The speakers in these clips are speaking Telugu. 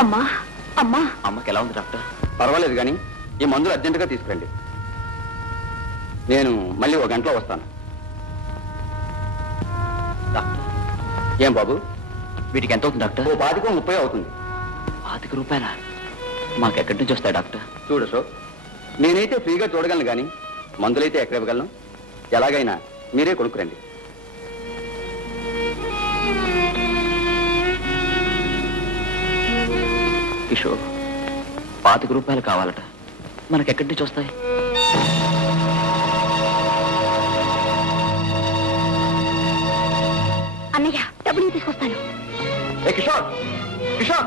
అమ్మా అమ్మా అమ్మకి ఎలా ఉంది డాక్టర్? పర్వాలేదు కానీ ఈ మందులు అర్జెంటుగా తీసుకురండి. నేను మళ్ళీ 1 గంటలో వస్తాను. డాక్టర్ ఏం బాబు? వీటికి ఎంత అవుతుంది డాక్టర్? 25-30 అవుతుంది. 25 రూపాయలా? మాకెక్కడి నుంచి వస్తాయి డాక్టర్? చూడు అశోక్, నేనైతే ఫ్రీగా చూడగలను కానీ మందులైతే ఎక్కడ ఇవ్వగలను? ఎలాగైనా మీరే కొనుక్కురండి. కిషోర్, 25 రూపాయలు కావాలట. మనకెక్కడి నుంచి వస్తాయి? అన్నయ్య డబ్బులు తీసుకొస్తాను. ఏ కిషోర్, కిషోర్!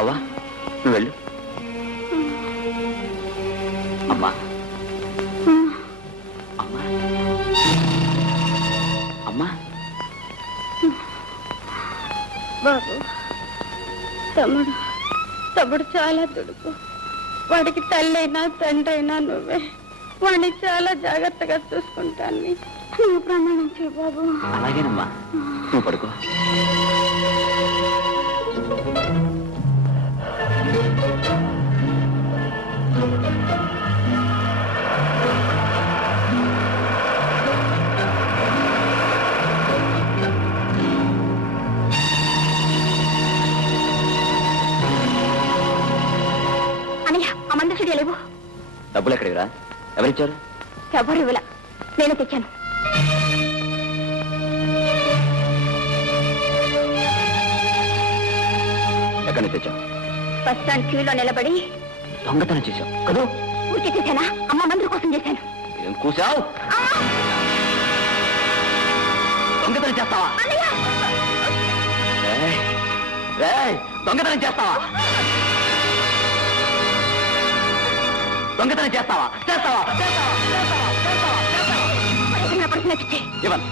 అవ్వా నువ్వు వెళ్ళు. అమ్మా అమ్మా అమ్మా. బాబు, తమ్ముడు చాలా దుడుకు. వాడికి తల్లైనా తండ్రైనా నువ్వే. వాడిని చాలా జాగ్రత్తగా చూసుకుంటాను. నువ్వు ప్రమాణం చేయి బాబు. అలాగేనమ్మా, నువ్వు పడుకో. అన్నయ్య, ఆ మందు చెడి లేవు. డబ్బులు ఎక్కడివిరా? ఎవరిచ్చారు? ఎవరు ఇవ్వలా, నేనే తెచ్చాను. ఎక్కడి నుంచి తెచ్చావు? బస్ స్టాండ్ క్యూలో నిలబడి దొంగతనం చేశావు కదూ? ఊరికే చేశానా? అమ్మ మందుల కోసం చేశాను. ఏం కూసావు? దొంగతనం చేస్తావా? దొంగతనం చేస్తావా? దొంగతనం చేస్తావా? చేస్తావా? ఇవ్వను.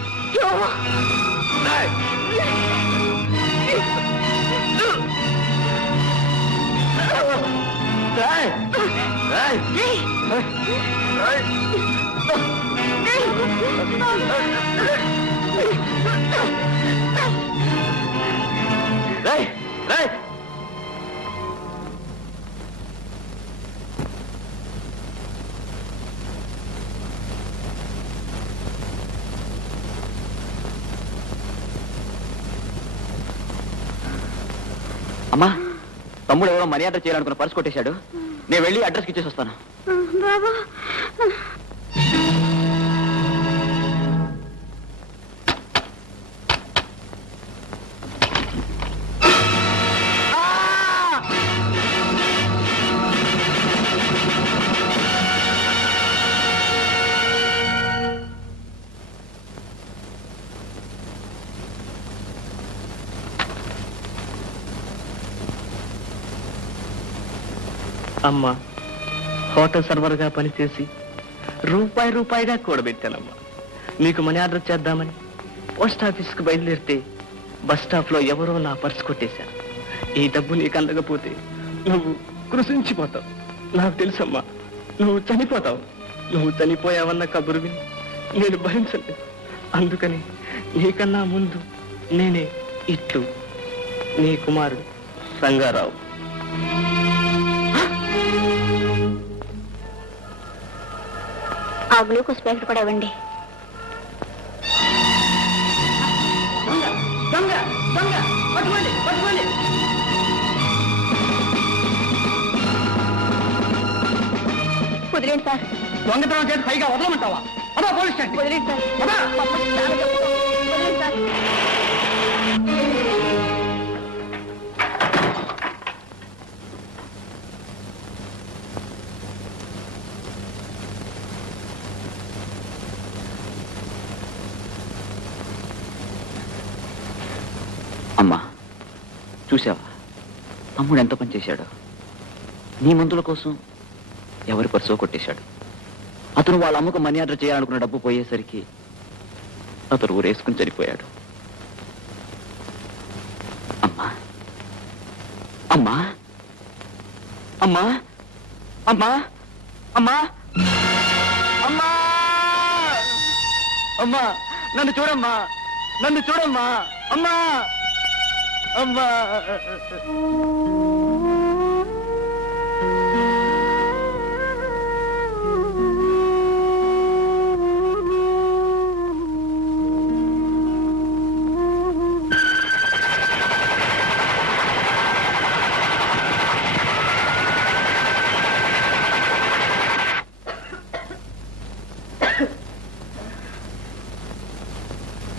అమ్మా, తమ్ముడు ఎవరో మనీ ఆర్డర్ చేయాలనుకున్న పర్స్ కొట్టేశాడు. నేను వెళ్ళి అడ్రస్కి ఇచ్చేసి వస్తాను. బాబా, అమ్మా, హోటల్ సర్వర్గా పనిచేసి రూపాయిగా కూడబెట్టానమ్మా. నీకు మనీ ఆర్డర్ చేద్దామని పోస్ట్ ఆఫీస్కి బయలుదేరితే బస్ స్టాప్లో ఎవరో నా పర్స్ కొట్టేశారు. ఈ డబ్బు నీకు అందకపోతే నువ్వు కృషించిపోతావు. నాకు తెలుసమ్మా, నువ్వు చనిపోతావు. నువ్వు చనిపోయావన్న కబురు విని నేను భరించలేదు. అందుకని నీకన్నా ముందు నేనే ఇట్లు నీ కుమారుడు రంగారావు. ఆ గ్లూకోజ్ ప్యాకెట్ కూడా ఇవ్వండి. వదిలేండి సార్. దొంగతనం చేసి పైగా వదలమంటావా? అదా పోలీస్ స్టేషన్. వదిలేండి సార్. వదిలేండి సార్. అమ్మా, చూసావా తమ్ముడు ఎంత పని చేశాడో? నీ మందుల కోసం ఎవరి పర్సో కొట్టేశాడు. అతను వాళ్ళ అమ్మకు మనీ ఆర్డర్ చేయాలనుకున్న డబ్బు పోయేసరికి అతను ఊరేసుకుని చనిపోయాడు. అమ్మా అమ్మా అమ్మా అమ్మా అమ్మా అమ్మా అమ్మా, నన్ను చూడమ్మా, నన్ను చూడమ్మా. అమ్మా అమ్మా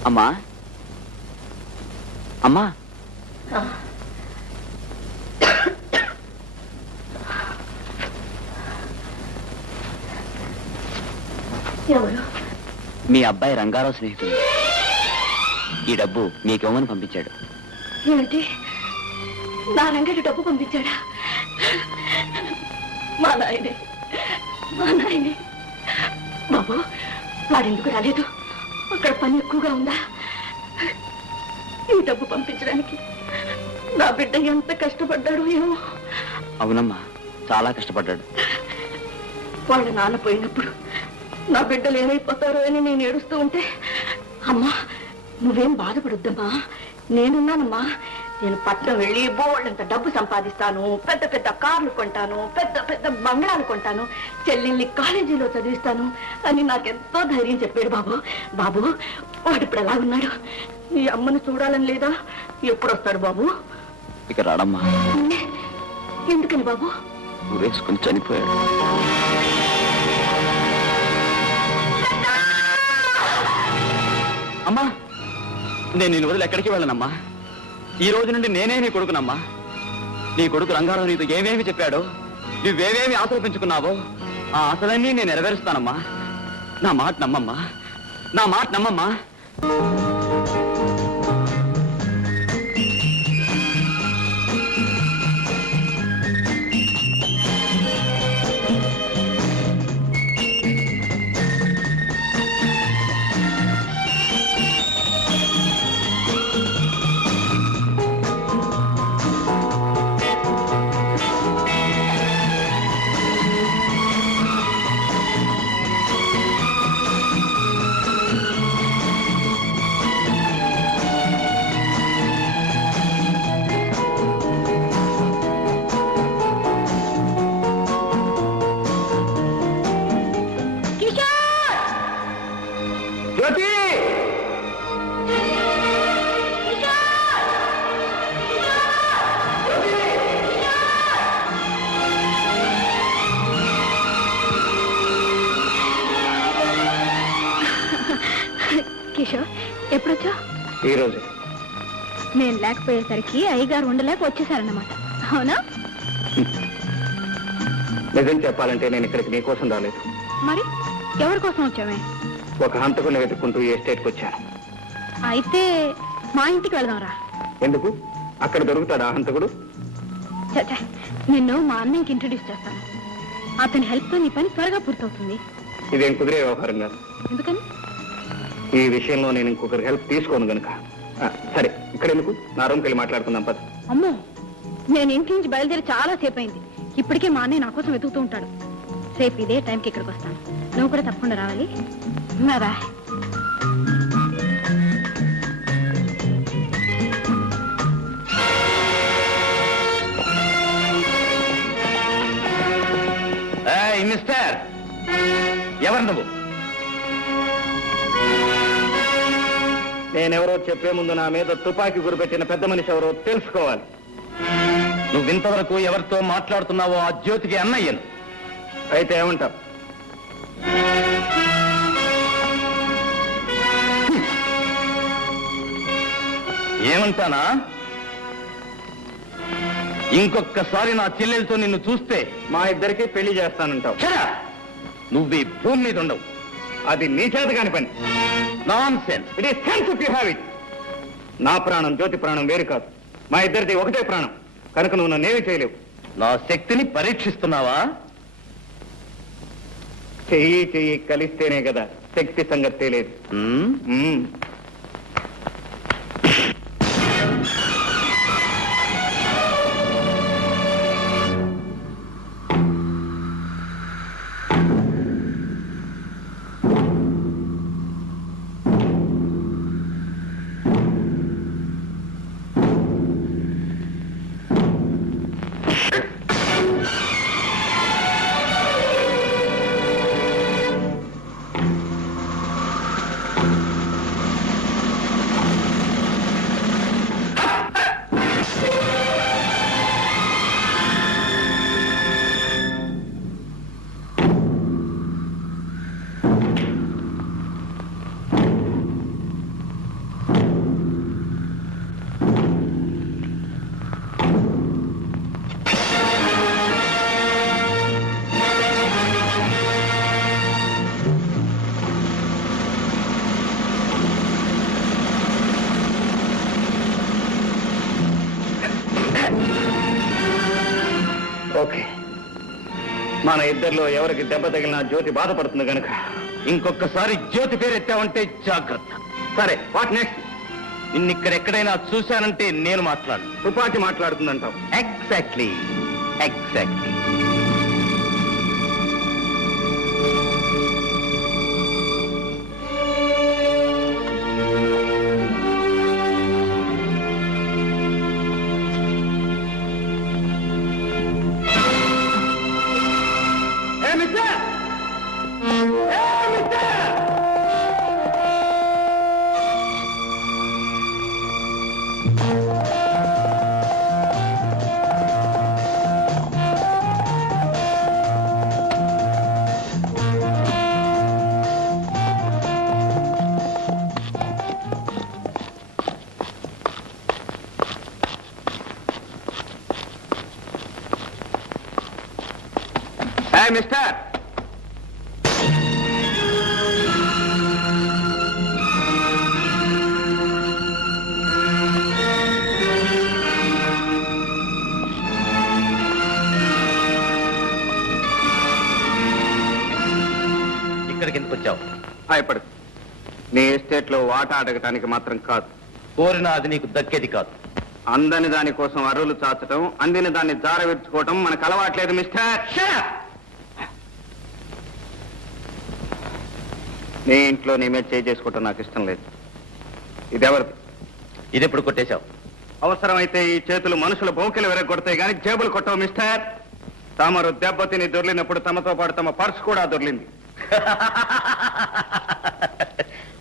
అమ్మా అమ్మా ఎవరు? మీ అబ్బాయి రంగారావు స్నేహితుడు. ఈ డబ్బు మీకేమని పంపించాడు. ఏమిటి? నా రంగడి డబ్బు పంపించాడా? మా నాయనే బాబు, వాడెందుకు రాలేదు? అక్కడ పని ఎక్కువగా ఉందా? ఈ డబ్బు పంపించడానికి నా బిడ్డ ఎంత కష్టపడ్డాడు ఏమో. అవునమ్మా, చాలా కష్టపడ్డాడు. వాళ్ళ నాన్న పోయినప్పుడు నా బిడ్డలు ఏమైపోతారో అని నేను ఏడుస్తూ ఉంటే, అమ్మా నువ్వేం బాధపడొద్దమ్మా, నేనున్నానమ్మా. నేను పట్నం వెళ్ళి బోళ్ళంత డబ్బు సంపాదిస్తాను, పెద్ద పెద్ద కార్లు కొంటాను, పెద్ద పెద్ద బంగ్లాలు కొంటాను, చెల్లెల్ని కాలేజీలో చదివిస్తాను అని నాకెంతో ధైర్యం చెప్పాడు బాబు. బాబు వాడు ఇప్పుడు ఎలా ఉన్నాడు? ఈ అమ్మను చూడాలని లేదా? ఎప్పుడు వస్తాడు బాబు? ఇక రాడమ్మా. ఎందుకని బాబు? ఊరేసుకుని చనిపోయాడు. అమ్మా, నేను నిన్ను వదిలి ఎక్కడికి వెళ్ళనమ్మా. ఈ రోజు నుండి నేనే నీ కొడుకునమ్మా. నీ కొడుకు రంగారావు నీతో ఏమేమి చెప్పాడో, నువ్వేమేమి ఆశలు పెంచుకున్నావో ఆ ఆశలన్నీ నేను నెరవేరుస్తానమ్మా. నా మాట నమ్మమ్మా, నా మాట నమ్మమ్మా. జ్యోతి, కిషోర్ ఎప్పుడొచ్చా? ఈ రోజు నేను లేకపోయేసరికి అయ్యగారు ఉండలేక వచ్చేసారన్నమాట, అవునా? నిజం చెప్పాలంటే నేను ఇక్కడికి నీకోసం రాలేదు. మరి ఎవరి కోసం వచ్చామే? ఒక హంతకుని వెతుక్కుంటూ ఈ ఎస్టేట్కి వచ్చాను. అయితే మా ఇంటికి వెళదాంరా. ఎందుకు? అక్కడ దొరుకుతాడా ఆ హంతకుడు? చచ్చా, నిన్ను మా అన్నయ్యకి ఇంట్రడ్యూస్ చేస్తాను. అతని హెల్ప్తో నీ పని త్వరగా పూర్తవుతుంది. ఇదేం కుదిరే వ్యవహారం కాదు. ఎందుకని? ఈ విషయంలో నేను ఇంకొకరి హెల్ప్ తీసుకోను గనుక. సరే, ఇక్కడ ఎందుకు? నా రూమ్కి వెళ్ళి మాట్లాడుకుందాం పద. అమ్మో, నేను ఇంటి నుంచి బయలుదేరి చాలా సేపు అయింది. ఇప్పటికే మా అన్నయ్య నా కోసం వెతుకుతూ ఉంటాడు. రేపు ఇదే టైంకి ఇక్కడికి వస్తాను. నువ్వు కూడా తప్పకుండా రావాలి. రా. మిస్టర్, ఎవరు నువ్వు? నేనెవరో చెప్పే ముందు నా మీద తుపాకీ గురిపెట్టిన పెద్ద మనిషి ఎవరో తెలుసుకోవాలి. నువ్వు ఇంతవరకు ఎవరితో మాట్లాడుతున్నావో ఆ జ్యోతికి అన్నయ్యను. అయితే ఏమంటావు? ఏమంటానా? ఇంకొకసారి నా చెల్లెలతో నిన్ను చూస్తే మా ఇద్దరికి పెళ్లి చేస్తానంటావు. నువ్వు ఈ భూమి మీద ఉండవు. అది నీ చేత కాని పని. Non sense. It is sense if you have it. నా ప్రాణం జ్యోతి ప్రాణం వేరు కాదు. మా ఇద్దరిది ఒకటే ప్రాణం. కనుక నువ్వు నన్నేమీ చేయలేవు. నా శక్తిని పరీక్షిస్తున్నావా? చెయ్యి చెయ్యి కలిస్తేనే కదా శక్తి సంగతి తెలియదు. మన ఇద్దరిలో ఎవరికి దెబ్బ తగిలినా జ్యోతి బాధపడుతుంది కనుక ఇంకొకసారి జ్యోతి పేరు ఎత్తావంటే జాగ్రత్త. సరే, వాట్ నెక్స్ట్? ఇక్కడెక్కడైనా చూశానంటే నేను మాట్లాడు. తుపాకి మాట్లాడుతుందంటావు. ఎగ్జాక్ట్లీ. మిస్టర్, ఇక్కడికి ఎందుకు వచ్చావు? భయపడు. నీ ఎస్టేట్ లో వాటా అడగటానికి మాత్రం కాదు. కోరినా అది నీకు దక్కేది కాదు. అందని దాని కోసం అర్రులు చాచటం, అందిన దాన్ని జారవిడ్చుకోవటం మనకు అలవాట్లేదు మిస్టర్. నీ ఇంట్లో నీ మీద చేసుకోవటం నాకు ఇష్టం లేదు. ఇదెవరిది? ఇది ఎప్పుడు కొట్టేశావు? అవసరమైతే ఈ చేతులు మనుషుల బౌకెలు విరగొడతాయి కానీ జేబులు కొట్టవు మిస్టర్. తమరు దెబ్బతిని దొర్లినప్పుడు తమతో పాటు తమ పర్సు కూడా దొర్లింది.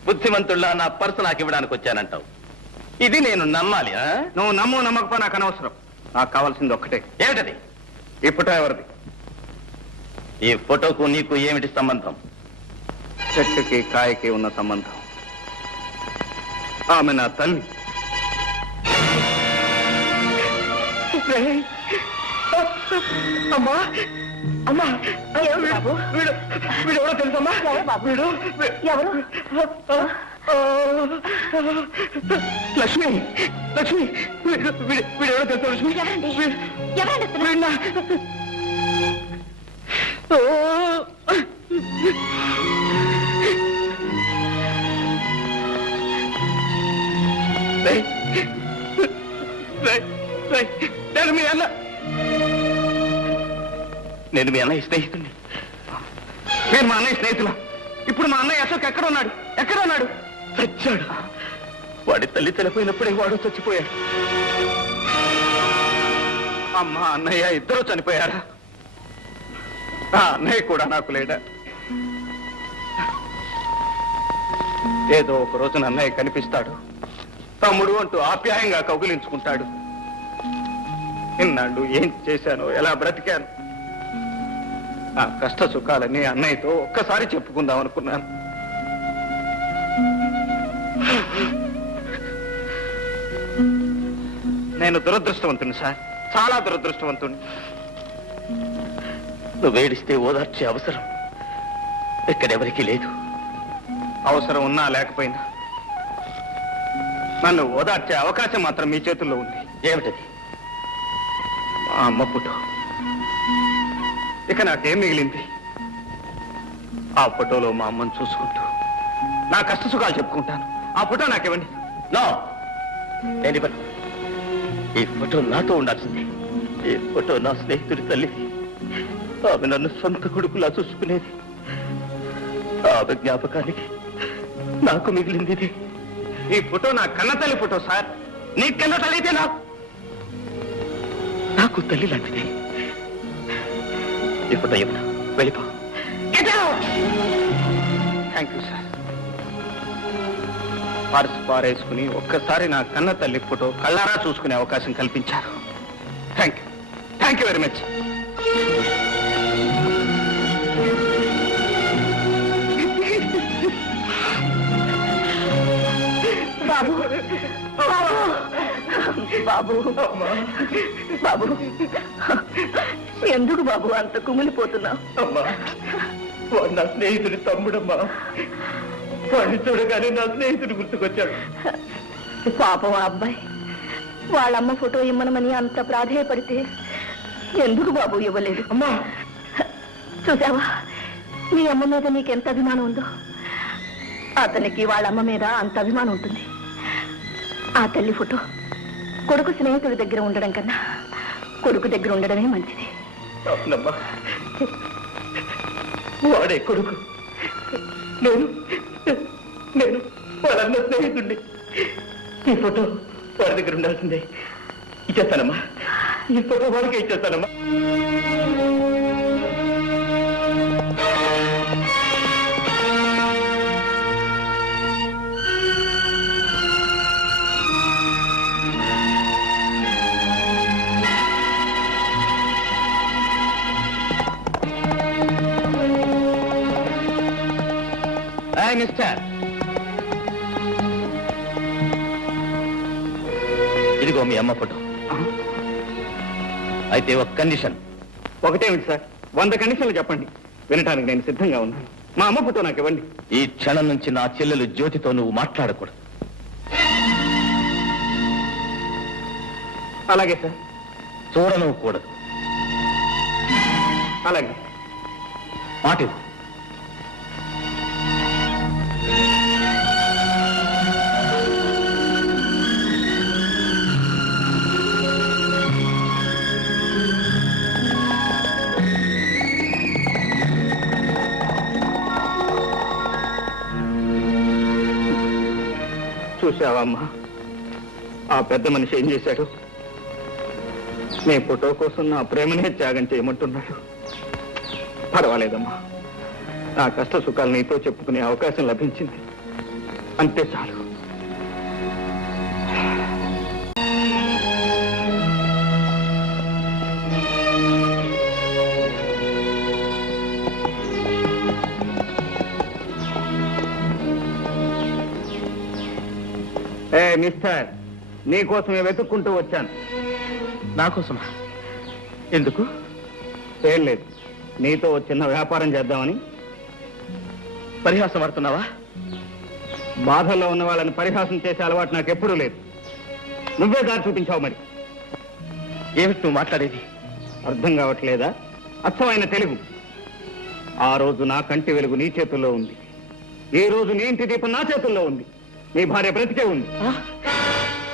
బుద్ధిమంతుల్లా నా పర్సు నాకు ఇవ్వడానికి వచ్చానంటావు. ఇది నేను నమ్మాలి? నువ్వు నమ్మకపో నాకు అనవసరం. నాకు కావాల్సింది ఒక్కటే. ఏమిటది? ఈ ఫోటో ఎవరిది? ఈ ఫోటోకు నీకు ఏమిటి సంబంధం? చెట్టుకి కాయకి ఉన్న సంబంధం. ఆమె నా తల్లి. అమ్మా అమ్మా, బాబు వీడు ఎవరో తెలుసమ్మా? బాబు ఎవరు? లక్ష్మి, లక్ష్మి, వీడు ఎవరో తెలుసా? లక్ష్మి, నేను మీ అన్న, నేను మీ అన్నయ్య స్నేహితుడిని. నేను మా అన్నయ్య స్నేహితులా? ఇప్పుడు మా అన్నయ్య అశోక్ ఎక్కడ ఉన్నాడు? చచ్చాడు. వాడి తల్లి చనిపోయినప్పుడే వాడు చచ్చిపోయాడు. అమ్మ అన్నయ్య ఇద్దరూ చనిపోయారా? ఆ అన్నయ్య కూడా నాకు లేడా? ఏదో ఒక రోజున అన్నయ్య కనిపిస్తాడు, తమ్ముడు అంటూ ఆప్యాయంగా కౌగిలించుకుంటాడు. ఇన్నాళ్ళు ఏం చేశానో, ఎలా బ్రతికాను, ఆ కష్ట సుఖాలన్నీ అన్నయ్యతో ఒక్కసారి చెప్పుకుందాం అనుకున్నాను. నేను దురదృష్టవంతుని సార్, చాలా దురదృష్టవంతుని. నువ్వు ఏడిస్తే ఓదార్చే అవసరం ఇక్కడెవరికీ లేదు. అవసరం ఉన్నా లేకపోయినా నన్ను ఓదార్చే అవకాశం మాత్రం మీ చేతుల్లో ఉంది. ఏమిటది? మా అమ్మ ఫోటో. ఇక నాకేం మిగిలింది? ఆ ఫోటోలో మా అమ్మను చూసుకుంటూ నా కష్ట సుఖాలు చెప్పుకుంటాను. ఆ ఫోటో నాకివ్వండి. నో, నేను ఇవ్వను. ఈ ఫోటో నాతో ఉండాల్సింది. ఈ ఫోటో నా స్నేహితుడి తల్లిది. ఆమె నన్ను సొంత కొడుకులా చూసుకునేది. ఆమె జ్ఞాపకానికి నాకు మిగిలింది ఇది. ఈ ఫోటో నా కన్నతల్లి ఫోటో సార్. నీ కన్న తల్లి అయితే నాకు తల్లి లాంటిది. ఈ ఫోటో ఇవ్వను. వెళ్ళిపో. Thank you sir. పర్సు పారేసుకుని ఒక్కసారి నా కన్న తల్లి ఫోటో కళ్ళారా చూసుకునే అవకాశం కల్పించారు. Thank you very much. బాబు బాబు బాబు, ఎందుకు బాబు అంత కుమిలిపోతున్నావు? అమ్మా, వాడు నా స్నేహితుడి తమ్ముడమ్మా. వాడిని చూడగానే నా స్నేహితుడు గుర్తుకొచ్చాడు. పాపం ఆ అబ్బాయి వాళ్ళమ్మ ఫోటో ఇమ్మనమని అంత ప్రాధేయపడితే ఎందుకు బాబు ఇవ్వలేదు? అమ్మా, చూసావా మీ అమ్మ మీద నీకు ఎంత అభిమానం ఉందో, అతనికి వాళ్ళ అమ్మ మీద అంత అభిమానం ఉంటుంది. ఆ తల్లి ఫోటో కొడుకు స్నేహితుడి దగ్గర ఉండడం కన్నా కొడుకు దగ్గర ఉండడమే మంచిది. అవునమ్మా, వాడే కొడుకు. నేను నేను వాళ్ళన్న స్నేహితుడిని. ఈ ఫోటో వాడి దగ్గర ఉండాల్సిందే. ఇచ్చేస్తానమ్మా, ఈ ఫోటో వాడికే ఇచ్చేస్తానమ్మా. మిస్టర్, ఇదిగో మీ అమ్మ ఫోటో. అయితే ఒక కండిషన్. ఒకటేమిటి సార్? 100 కండిషన్లు చెప్పండి, వినటానికి నేను సిద్ధంగా ఉన్నాను. మా అమ్మ ఫోటో నాకు ఇవ్వండి. ఈ క్షణం నుంచి నా చెల్లెలు జ్యోతితో నువ్వు మాట్లాడకూడదు. అలాగే సార్. చూడను కూడదు. అలాగే. మాట ఇవ్వు. చూసావమ్మా, ఆ పెద్ద మనిషి ఏం చేశాడు? నీ ఫోటో కోసం నా ప్రేమనే త్యాగం చేయమంటున్నాడు. పర్వాలేదమ్మా, నా కష్ట సుఖాలు నీతో చెప్పుకునే అవకాశం లభించింది, అంతే చాలు. మిస్టర్, నీకోసమే వెతుక్కుంటూ వచ్చాను. నాకోసమా? ఎందుకు? ఏం లేదు, నీతో చిన్న వ్యాపారం చేద్దామని. పరిహాసం ఆడుతున్నావా? బాధల్లో ఉన్న వాళ్ళని పరిహాసం చేసే అలవాటు నాకు ఎప్పుడూ లేదు. నువ్వే దారి చూపించావు. మరి ఏమిటి నువ్వు మాట్లాడేది? అర్థం కావట్లేదా? అచ్చమైన తెలుగు. ఆ రోజు నా కంటి వెలుగు నీ చేతుల్లో ఉంది, ఈ రోజు నీ ఇంటి దీపం నా చేతుల్లో ఉంది. నీ భార్య బ్రతికే ఉంది.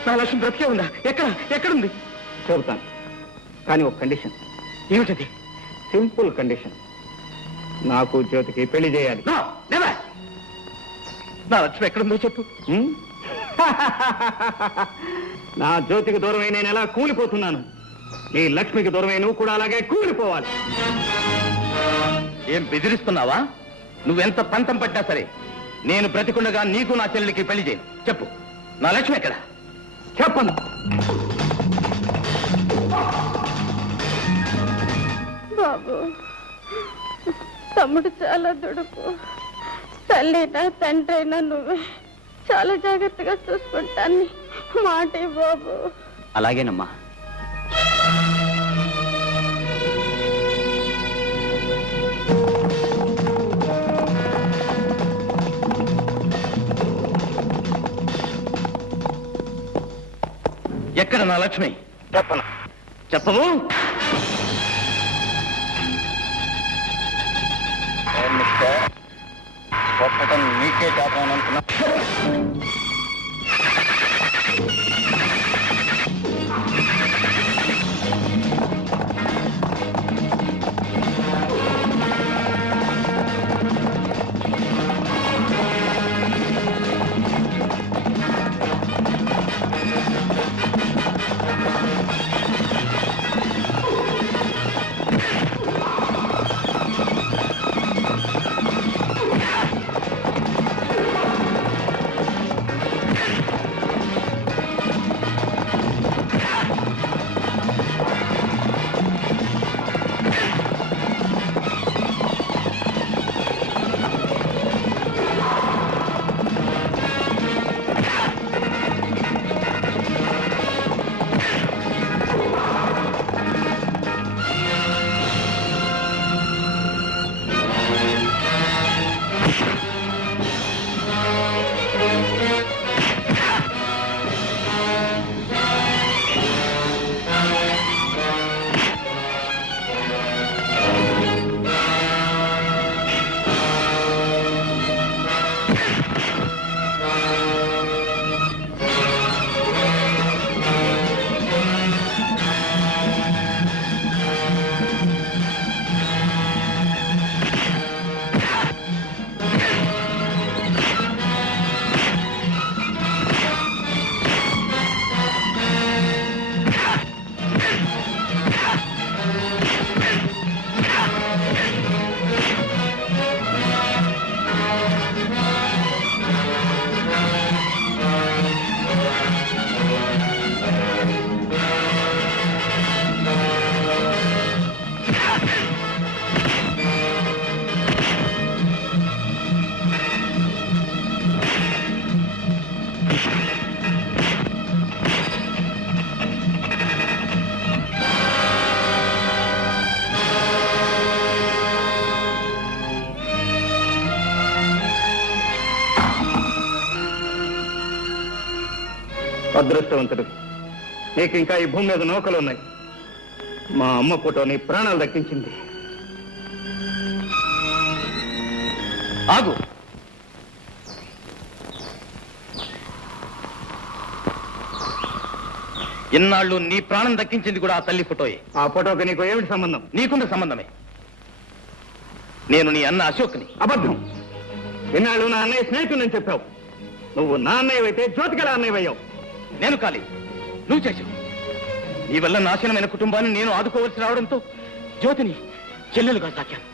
నా లక్ష్యం బ్రతికే ఉందా? ఎక్కడుంది? చెబుతాను, కానీ ఒక కండిషన్. ఏమిటది? Simple condition. నాకు జ్యోతికి పెళ్లి చేయాలి. నా లక్ష్యం ఎక్కడుందో చెప్పు. నా జ్యోతికి దూరమై నేను ఎలా కూలిపోతున్నాను, నీ లక్ష్మికి దూరమై నువ్వు కూడా అలాగే కూలిపోవాలి. ఏం బెదిరిస్తున్నావా? నువ్వెంత పంతం పట్టా సరే నేను బ్రతికుండగా నీకు నా చెల్లికి పెళ్లి చేయను. చెప్పు, నా లక్ష్మి ఎక్కడ? చెప్పను. బాబు, తమ్ముడు చాలా దుడుకు. తల్లినా తండ్రి అయినా నువ్వే చాలా జాగ్రత్తగా చూసుకుంటాను. మాట బాబు. అలాగేనమ్మా. ఎక్కడ నా లక్ష్మి? చెప్పను. చెప్పవు? ఒక్కటం నీకే కాపాలనుకున్నా. అదృష్టవంతుడు, నీకు ఇంకా ఈ భూమి మీద నౌకలు ఉన్నాయి. మా అమ్మ ఫోటో నీ ప్రాణాలు దక్కించింది. ఆగు. ఇన్నాళ్ళు నీ ప్రాణం దక్కించింది కూడా ఆ తల్లి ఫోటోయే. ఆ ఫోటోకి నీకు ఏమిటి సంబంధం? నీకున్న సంబంధమే. నేను నీ అన్న అశోక్ని. అబద్ధం. ఇన్నాళ్ళు నా అన్నయ్య స్నేహితుడని చెప్పావు. నువ్వు నా అన్నయ్యవైతే జ్యోతికల అన్నయ్యవయ్యావు. నేను కాలి, నువ్వు చేశావు. నీ వల్ల నాశనమైన కుటుంబాన్ని నేను ఆదుకోవలసి రావడంతో జ్యోతిని చెల్లెలుగా సాకాను.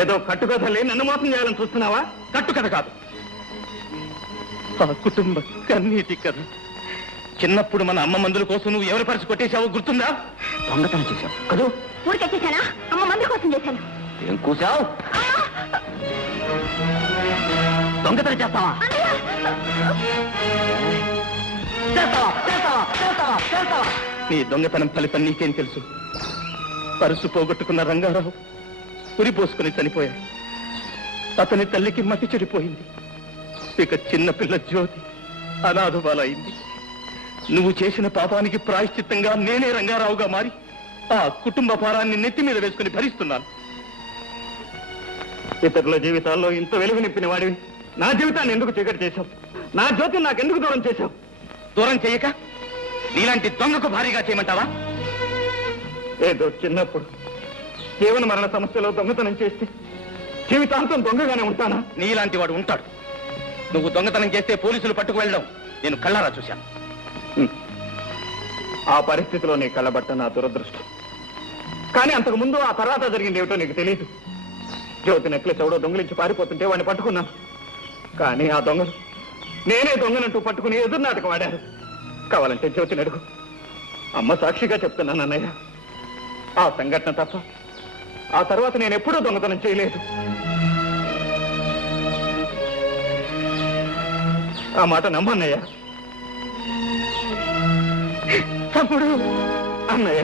ఏదో కట్టుకథలే నన్ను మోసం చేయాలని చూస్తున్నావా? కట్టుకథ కాదు, ఆ కుటుంబ కన్నీటి కథ. చిన్నప్పుడు మన అమ్మ మందుల కోసం నువ్వు ఎవరి పరిచి కొట్టేశావో గుర్తుందా? దొంగతనం చేశావు కదూ? ఊరికొచ్చేసానా? అమ్మ మందు కోసం చేశాను. ఏం కూసావు? దొంగతనం చేస్తావా? నీ దొంగతనం ఫలితం నీకేం తెలుసు? పరుసు పోగొట్టుకున్న రంగారావు ఉరి పోసుకుని చనిపోయాడు. అతని తల్లికి మతి చెడిపోయింది. ఇక చిన్నపిల్ల జ్యోతి అనాథబాలైంది. నువ్వు చేసిన పాపానికి ప్రాయశ్చిత్తంగా నేనే రంగారావుగా మారి ఆ కుటుంబ భారాన్ని నెత్తి మీద వేసుకుని భరిస్తున్నాను. ఇతరుల జీవితాల్లో ఇంత వెలుగు నింపిన వాడివి నా జీవితాన్ని ఎందుకు చీకటి చేశావు? నా జ్యోతిని నాకెందుకు దూరం చేశావు? దూరం చేయక నీలాంటి దొంగకు భారీగా చేయమంటావా? ఏదో చిన్నప్పుడు జీవన మరణ సమస్యలో దొంగతనం చేస్తే జీవితాంతం దొంగగానే ఉంటానా? నీలాంటి వాడు ఉంటాడు. నువ్వు దొంగతనం చేస్తే పోలీసులు పట్టుకు వెళ్ళడం నేను కళ్ళారా చూశాను. ఆ పరిస్థితిలో నీ కళ్ళబట్ట నా దురదృష్టం. కానీ అంతకు ముందు ఆ తర్వాత జరిగింది ఏమిటో నీకు తెలియదు. జ్యోతి నెక్లెస్ ఎవడో దొంగలించి పారిపోతుంటే వాడిని పట్టుకున్నాను. కానీ ఆ దొంగలు నేనే దొంగనంటూ పట్టుకుని ఎదురు నాటకం ఆడారు. కావాలంటే జ్యోతిని అడుగు. అమ్మ సాక్షిగా చెప్తున్నాను అన్నయ్య, ఆ సంఘటన తప్ప ఆ తర్వాత నేను ఎప్పుడూ దొంగతనం చేయలేదు. ఆ మాట నమ్మన్నయ్య. తమ్ముడు, అన్నయ్య.